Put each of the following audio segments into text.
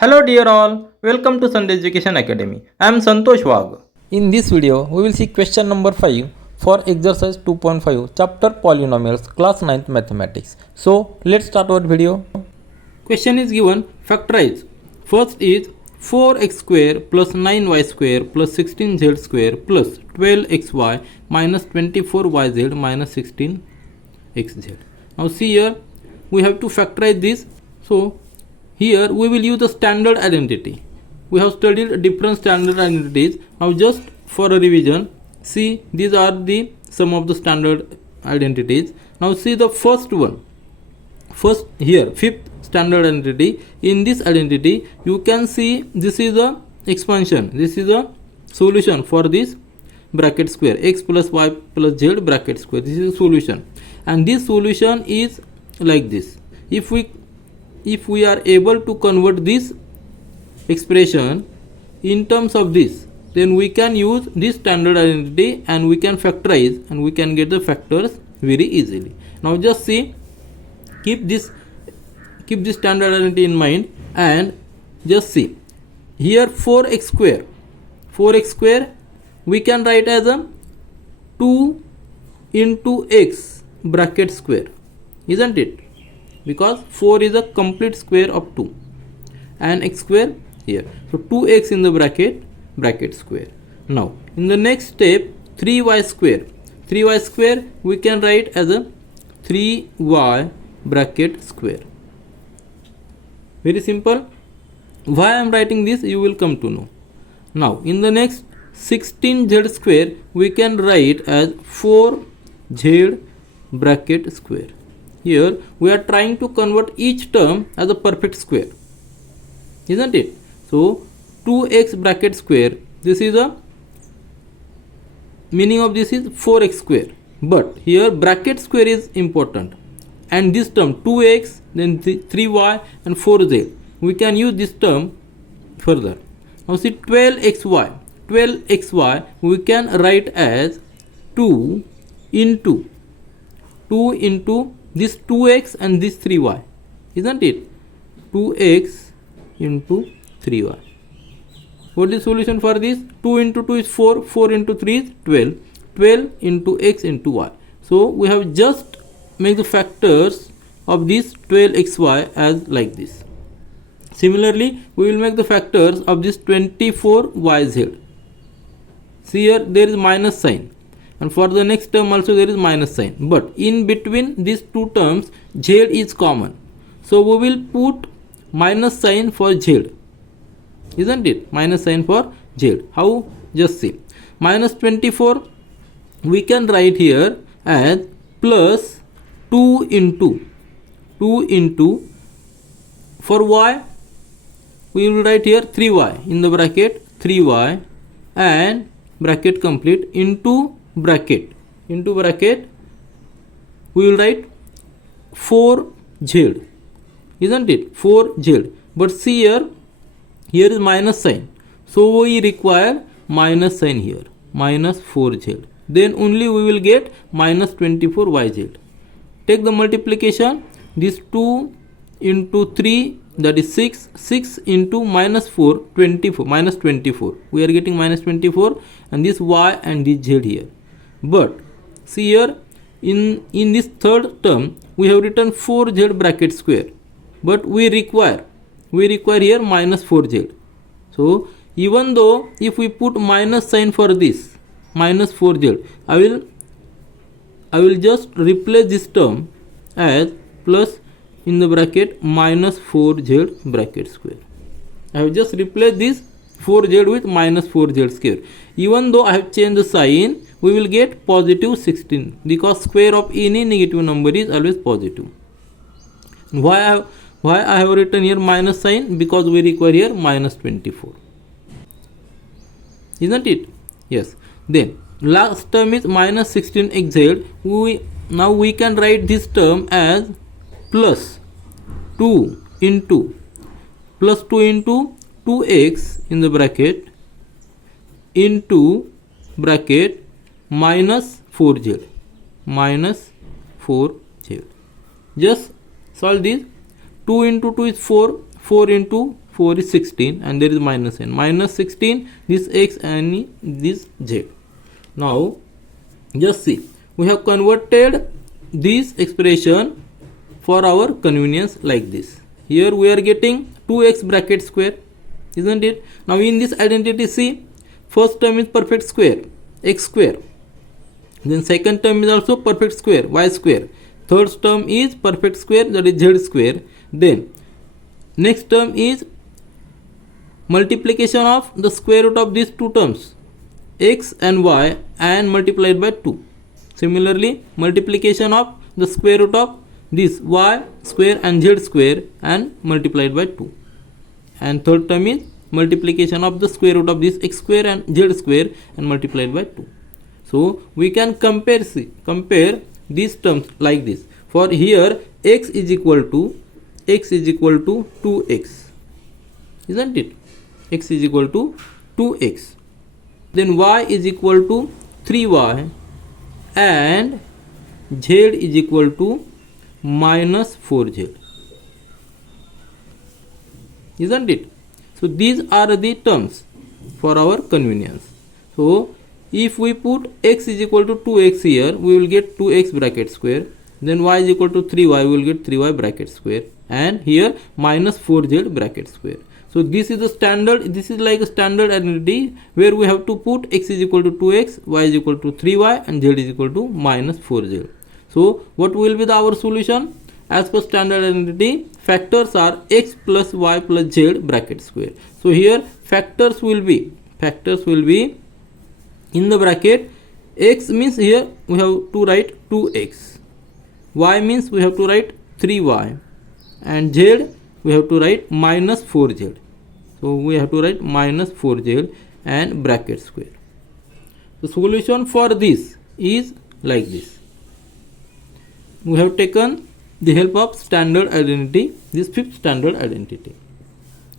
Hello dear all, welcome to Sandhya Education Academy. I am Santosh Wag. In this video, we will see question number 5 for exercise 2.5 chapter polynomials class 9th mathematics. So, let's start our video. Question is given, factorize. First is 4x square plus 9y square plus 16z square plus 12xy minus 24yz minus 16xz. Now see here, we have to factorize this. So, here we will use the standard identity. We have studied different standard identities. Now just for a revision, see these are the some of the standard identities. Now see the first one. First here, fifth standard identity. In this identity, you can see this is a expansion. This is a solution for this bracket square. X plus y plus z bracket square. This is a solution. And this solution is like this. If we are able to convert this expression in terms of this, then we can use this standard identity and we can factorize and we can get the factors very easily. Now just see, keep this standard identity in mind and just see here 4x square we can write as a 2 into x bracket square, isn't it? Because 4 is a complete square of 2 and x square here, so 2x in the bracket square. Now in the next step, 3y square we can write as a 3y bracket square. Very simple. Why I am writing this, you will come to know. Now in the next 16z square we can write as 4z bracket square. Here we are trying to convert each term as a perfect square, isn't it? So 2x bracket square, this is a meaning of this is 4x square, but here bracket square is important, and this term 2x then 3y and 4z, we can use this term further. Now see 12xy we can write as 2 into this 2x and this 3y, isn't it? 2x into 3y. What is the solution for this? 2 into 2 is 4, 4 into 3 is 12, 12 into x into y. So we have just make the factors of this 12xy as like this. Similarly, we will make the factors of this 24yz. See here there is minus sign, and for the next term also there is minus sign, but in between these two terms z is common, so we will put minus sign for z, isn't it? Minus sign for z. How? Just see, minus 24 we can write here as plus 2 into for y we will write here 3y in the bracket 3y and bracket complete into bracket we will write 4z, isn't it? 4z, but see here is minus sign, so we require minus sign here, minus 4z, then only we will get minus 24yz. Take the multiplication, this 2 into 3 that is 6 into minus 4 24, minus 24, we are getting minus 24, and this y and this z here. But see here in this third term we have written 4z bracket square, but we require here minus 4z. So even though if we put minus sign for this minus 4z, I will just replace this term as plus in the bracket minus 4z bracket square. I have just replaced this 4z with minus 4z square. Even though I have changed the sign, we will get positive 16 because square of any negative number is always positive. Why I have written here minus sign? Because we require here minus 24, isn't it? Yes. Then last term is minus 16xz. Now we can write this term as plus 2 into 2x in the bracket into bracket minus 4z. Just solve this. 2 into 2 is 4, 4 into 4 is 16 and there is minus n. Minus 16, this x and this z. Now just see, we have converted this expression for our convenience like this. Here we are getting 2x bracket square, isn't it? Now in this identity, see, first term is perfect square, x square. Then second term is also perfect square, y square. Third term is perfect square, that is z square. Then next term is multiplication of the square root of these two terms, x and y, and multiplied by 2. Similarly, multiplication of the square root of this y square and z square and multiplied by 2. And third term is multiplication of the square root of this x square and z square and multiplied by 2. So we can compare these terms like this. For here x is equal to 2x, isn't it? X is equal to 2x. Then y is equal to 3y and z is equal to minus 4z, isn't it? So these are the terms for our convenience. So if we put x is equal to 2x here, we will get 2x bracket square. Then y is equal to 3y, we will get 3y bracket square. And here minus 4z bracket square. So this is the standard, this is like a standard identity where we have to put x is equal to 2x, y is equal to 3y and z is equal to minus 4z. So what will be our solution? As per standard identity, factors are x plus y plus z bracket square. So here factors will be in the bracket. X means here we have to write 2x, y means we have to write 3y, and z we have to write minus 4z. So we have to write minus 4z and bracket square. The solution for this is like this. We have taken the help of standard identity, this fifth standard identity.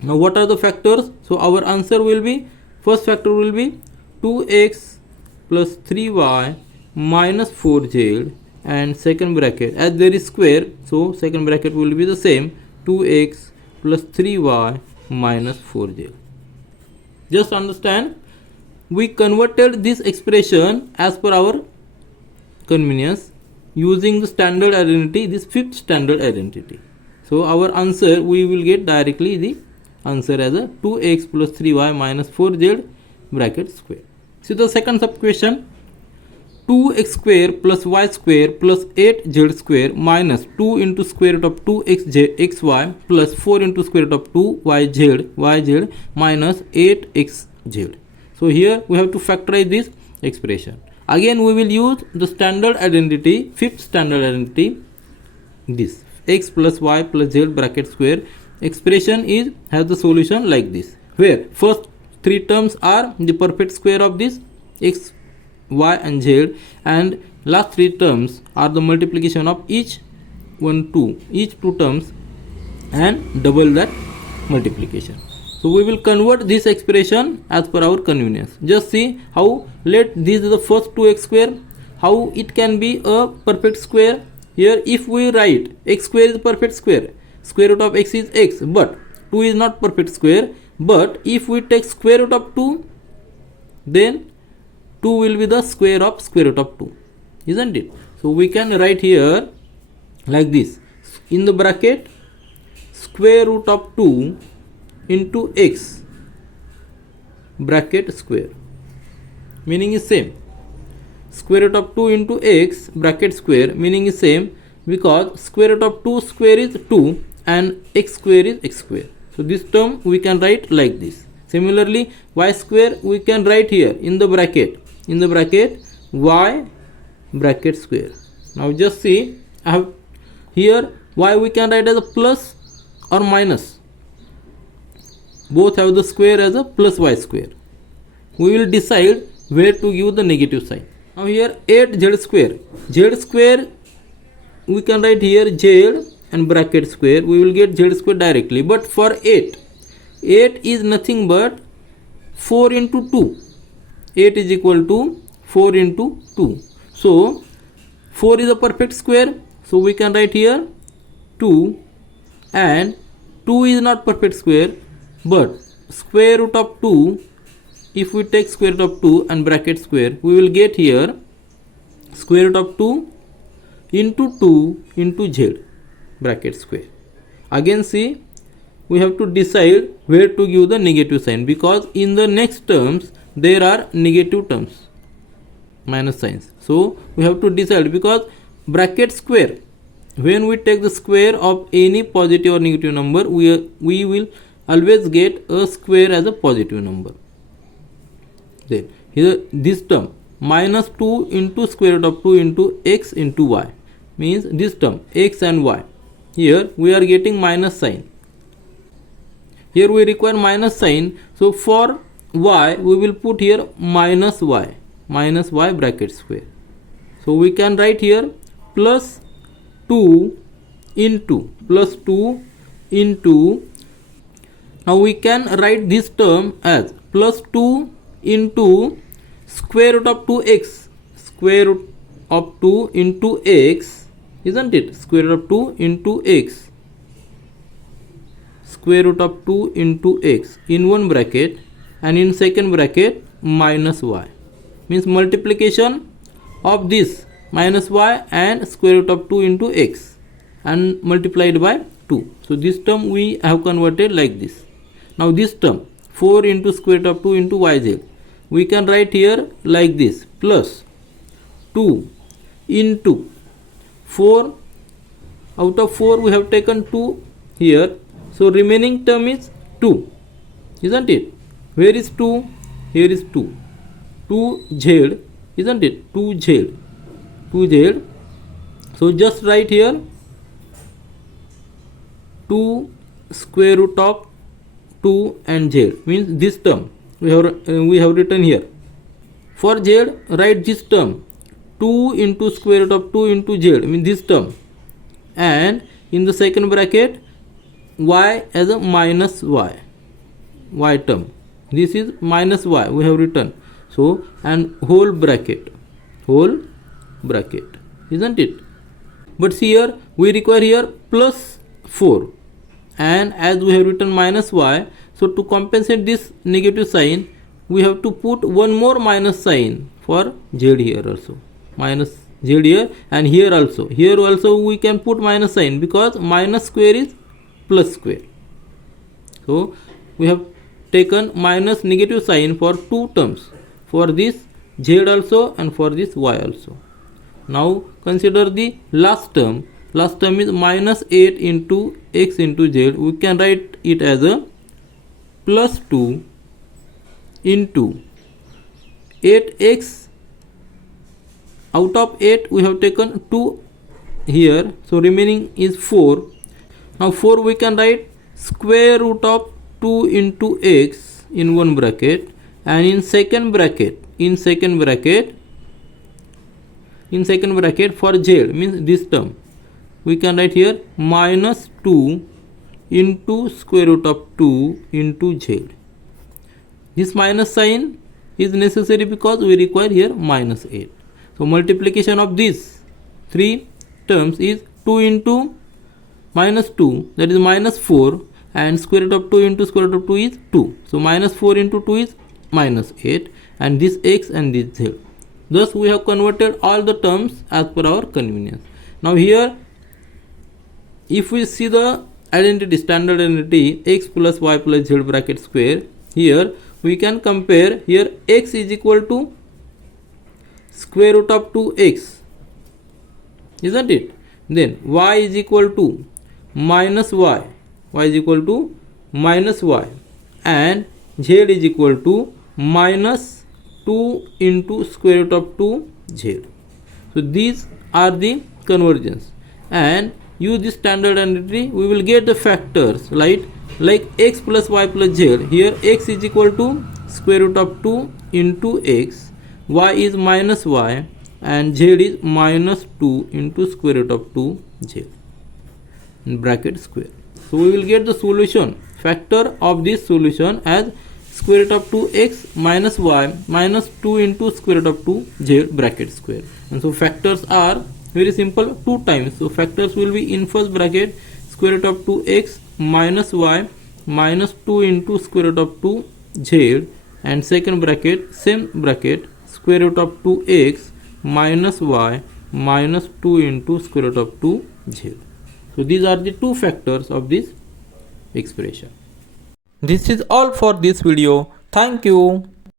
Now what are the factors? So our answer will be, first factor will be 2x plus 3y minus 4z, and second bracket, as there is square, so second bracket will be the same, 2x plus 3y minus 4z. Just understand, we converted this expression as per our convenience using the standard identity, this fifth standard identity. So our answer, we will get directly the answer as a 2x plus 3y minus 4z bracket square. See the second sub question, 2x square plus y square plus 8z square minus 2 into square root of 2xy plus 4 into square root of 2yz minus 8xz. So here we have to factorize this expression. Again we will use the standard identity, fifth standard identity, this x plus y plus z bracket square expression has the solution like this, where first three terms are the perfect square of this x, y and z, and last three terms are the multiplication of each two terms and double that multiplication. So we will convert this expression as per our convenience. Just see how, let this is the first 2x square, how it can be a perfect square. Here if we write x square is perfect square, square root of x is x, but 2 is not perfect square. But if we take square root of 2, then 2 will be the square root of 2, isn't it? So we can write here like this, in the bracket square root of 2 into x bracket square, meaning is same, square root of 2 into x bracket square, meaning is same, because square root of 2 square is 2 and x square is x square. So this term we can write like this. Similarly y square we can write here in the bracket y bracket square. Now just see, I have here y we can write as a plus or minus, both have the square as a plus y square. We will decide where to give the negative sign. Now here 8z square we can write here z and bracket square, we will get z square directly. But for 8 is nothing but 4 into 2. 8 is equal to 4 into 2. So 4 is a perfect square, so we can write here 2, and 2 is not perfect square, But square root of 2, if we take square root of 2 and bracket square, we will get here square root of 2 into z bracket square. Again see, we have to decide where to give the negative sign, because in the next terms there are negative terms, minus signs. So we have to decide, because bracket square, when we take the square of any positive or negative number, we will always get a square as a positive number. Then here this term minus 2 into square root of 2 into x into y, means this term x and y. Here we are getting minus sign. Here we require minus sign. So for y we will put here minus y bracket square. So we can write here plus 2 into now we can write this term as plus 2 into square root of 2x, square root of 2 into x, isn't it? Square root of 2 into x, square root of 2 into x in one bracket, and in second bracket minus y, means multiplication of this minus y and square root of 2 into x and multiplied by 2. So this term we have converted like this. Now this term 4 into square root of 2 into yz, we can write here like this, plus 2 into 4, out of 4 we have taken 2 here, so remaining term is 2, isn't it? Where is 2? Here is 2, 2z, isn't it? 2z. So just write here 2 square root of 2 and z, means this term we have written here. For z, write this term 2 into square root of 2 into z, means this term, and in the second bracket y as a minus y term. This is minus y we have written. So and whole bracket, isn't it? But see here we require here plus 4, and as we have written minus y, so to compensate this negative sign we have to put one more minus sign for z here also, minus z here, and here also we can put minus sign, because minus square is plus square. So we have taken minus negative sign for two terms, for this z also and for this y also. Now consider the last term. Last term is minus 8 into x into z. We can write it as a plus 2 into 8x. Out of 8 we have taken 2 here, so remaining is 4. Now 4 we can write square root of 2 into x in one bracket, and in second bracket for z, means this term, we can write here minus 2 into square root of 2 into z. This minus sign is necessary because we require here minus 8. So multiplication of these three terms is 2 into minus 2, that is minus 4, and square root of 2 into square root of 2 is 2. So minus 4 into 2 is minus 8, and this x and this z. Thus we have converted all the terms as per our convenience. Now here if we see the identity, standard identity x plus y plus z bracket square, here we can compare. Here x is equal to square root of 2x, isn't it? Then y is equal to minus y is equal to minus y, and z is equal to minus 2 into square root of 2z. So these are the conversions, and use this standard identity we will get the factors like x plus y plus z. Here x is equal to square root of 2 into x, y is minus y, and z is minus 2 into square root of 2z in bracket square. So we will get the solution, factor of this solution as square root of 2x minus y minus 2 into square root of 2z bracket square. And so factors are very simple, 2 times. So factors will be in first bracket square root of 2x minus y minus 2 into square root of 2 z, and second bracket same bracket square root of 2x minus y minus 2 into square root of 2 z. So these are the two factors of this expression. This is all for this video. Thank you.